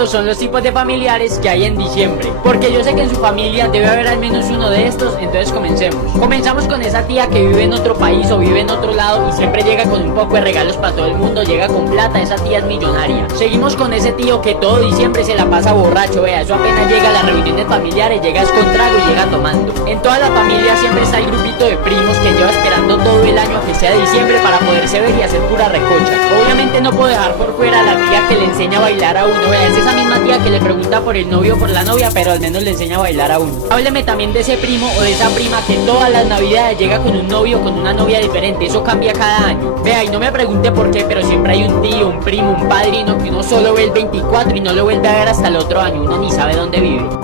estos son los tipos de familiares que hay en diciembre, porque yo sé que en su familia debe haber al menos uno de estos, entonces comencemos. Comenzamos con esa tía que vive en otro país o vive en otro lado y siempre llega con un poco de regalos para todo el mundo, llega con plata, esa tía es millonaria. Seguimos con ese tío que todo diciembre se la pasa borracho, vea, eso apenas llega a las reuniones familiares, llega con trago y llega tomando. En toda la familia siempre está el grupito de primos que lleva esperando todo el año a que sea diciembre para poderse ver y hacer pura recocha. Obviamente no puedo dejar por fuera a la tía que le enseña a bailar a uno, vea, es esa misma tía que le pregunta por el novio o por la novia, pero al menos le enseña a bailar a uno. Hábleme también de ese primo o de esa prima que todas las navidades llega con un novio o con una novia diferente, eso cambia cada año. Vea, y no me pregunte por qué, pero siempre hay un tío, un primo, un padrino que uno solo ve el 24 y no lo vuelve a ver hasta el otro año, uno ni sabe dónde vive.